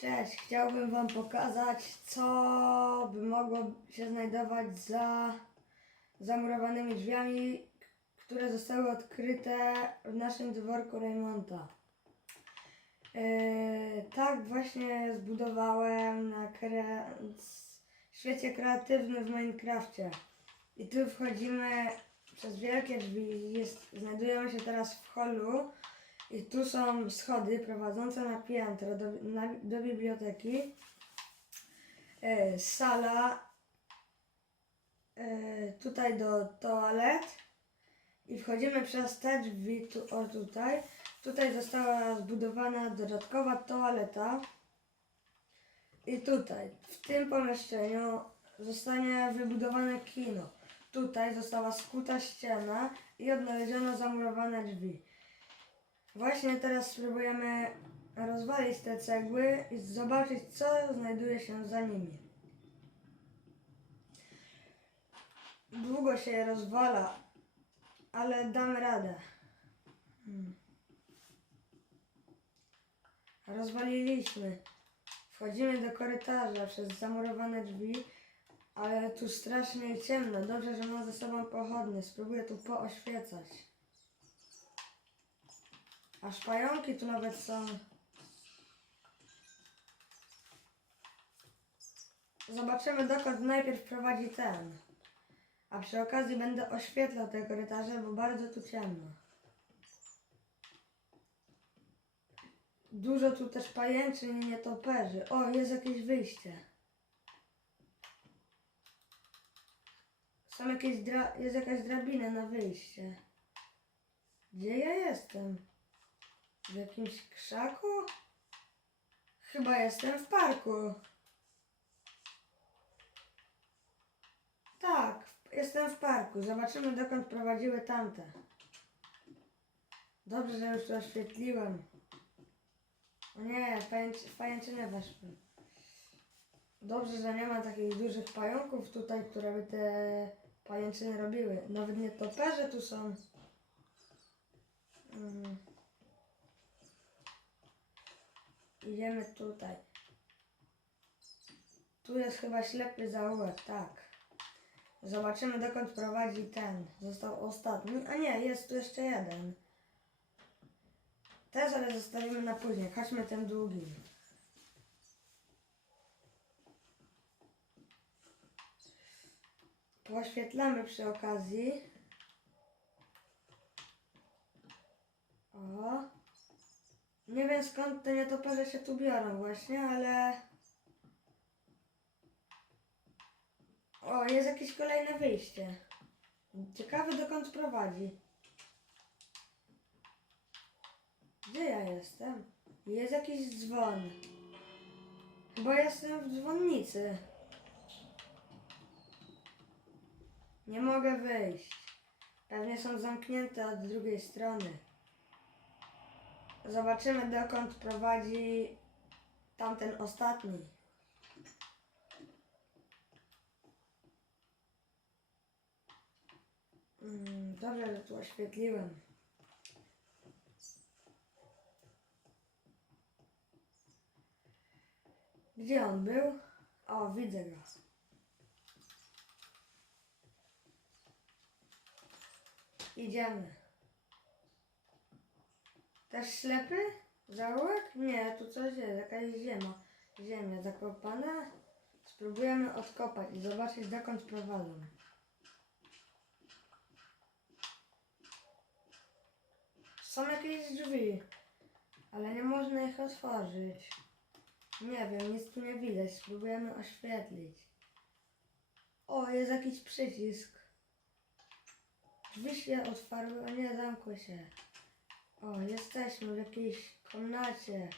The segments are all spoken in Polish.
Cześć, chciałbym Wam pokazać, co by mogło się znajdować za zamurowanymi drzwiami, które zostały odkryte w naszym dworku Raymonta. Yy, tak właśnie zbudowałem na kre... świecie kreatywnym w Minecrafcie. I tu wchodzimy przez wielkie drzwi. Jest, znajdujemy się teraz w holu. I tu są schody prowadzące na piętro do, na, do biblioteki. E, sala. E, tutaj do toalet. I wchodzimy przez te drzwi, tu, o tutaj. Tutaj została zbudowana dodatkowa toaleta. I tutaj, w tym pomieszczeniu, zostanie wybudowane kino. Tutaj została skuta ściana i odnaleziono zamurowane drzwi. Właśnie teraz spróbujemy rozwalić te cegły i zobaczyć, co znajduje się za nimi. Długo się je rozwala, ale damy radę. Hmm. Rozwaliliśmy. Wchodzimy do korytarza przez zamurowane drzwi, ale tu strasznie ciemno. Dobrze, że mam ze sobą pochodnie. Spróbuję tu pooświecać. Aż pająki tu nawet są. Zobaczymy dokąd najpierw prowadzi ten. A przy okazji będę oświetlał te korytarze, bo bardzo tu ciemno. Dużo tu też pajęczyn i nietoperzy. O, jest jakieś wyjście. Są jakieś dra- jest jakaś drabina na wyjście. Gdzie ja jestem? W jakimś krzaku? Chyba jestem w parku. Tak, jestem w parku. Zobaczymy dokąd prowadziły tamte. Dobrze, że już to oświetliłem. O nie, pajęc- pajęczyny weszły. Dobrze, że nie ma takich dużych pająków tutaj, które by te pajęczyny robiły. Nawet nie toperze tu są. Mm. Idziemy tutaj. Tu jest chyba ślepy zaułek, tak. Zobaczymy dokąd prowadzi ten. Został ostatni. A nie, jest tu jeszcze jeden. Te ale zostawimy na później. Chodźmy ten długi. Poświetlamy przy okazji. O. Nie wiem skąd te nietoperze się tu biorą właśnie, ale... O, jest jakieś kolejne wyjście. Ciekawe dokąd prowadzi. Gdzie ja jestem? Jest jakiś dzwon. Chyba jestem w dzwonnicy. Nie mogę wyjść. Pewnie są zamknięte od drugiej strony. Zobaczymy dokąd prowadzi tamten ostatni. Mm, Dobrze, że tu oświetliłem. Gdzie on był? O, widzę go. Idziemy. Też ślepy? Zaułek? Nie, tu coś jest, jakaś ziemia. Ziemia zakopana. Spróbujemy odkopać i zobaczyć dokąd prowadzą. Są jakieś drzwi, ale nie można ich otworzyć. Nie wiem, nic tu nie widać. Spróbujemy oświetlić. O, jest jakiś przycisk. Drzwi się otwarły, a nie zamkły się. O, jesteśmy w jakiejś komnacie.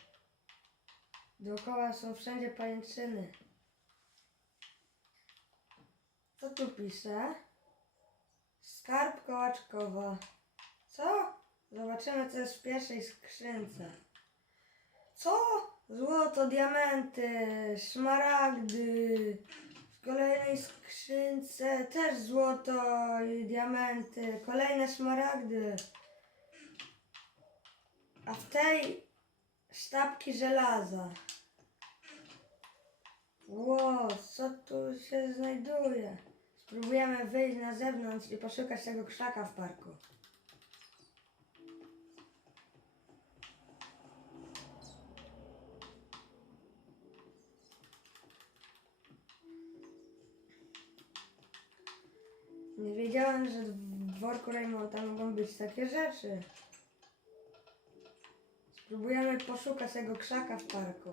Dookoła są wszędzie pajęczyny. Co tu pisze? Skarb kołaczkowa. Co? Zobaczymy, co jest w pierwszej skrzynce. Co? Złoto, diamenty, szmaragdy. W kolejnej skrzynce też złoto i diamenty. Kolejne szmaragdy. A w tej sztabki żelaza. Wow, co tu się znajduje? Spróbujemy wyjść na zewnątrz i poszukać tego krzaka w parku. Nie wiedziałem, że w dworku Raymonda mogą być takie rzeczy. Spróbujemy poszukać tego krzaka w parku.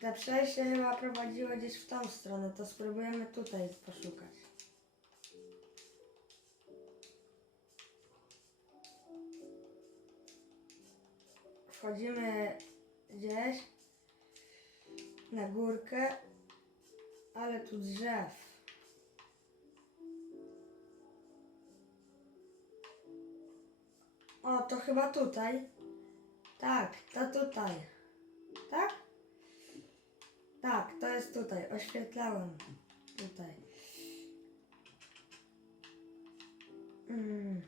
Te przejście chyba prowadziło gdzieś w tą stronę, to spróbujemy tutaj poszukać. Wchodzimy gdzieś na górkę, ale tu drzew. O, to chyba tutaj. Tak, to tutaj. Tak? Tak, to jest tutaj. Oświetlałem. Tutaj. Mm.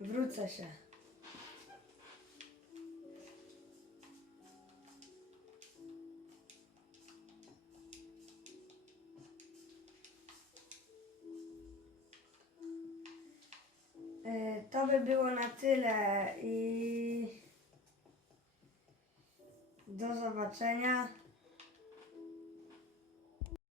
Wrócę się. Y, To by było na tyle i do zobaczenia.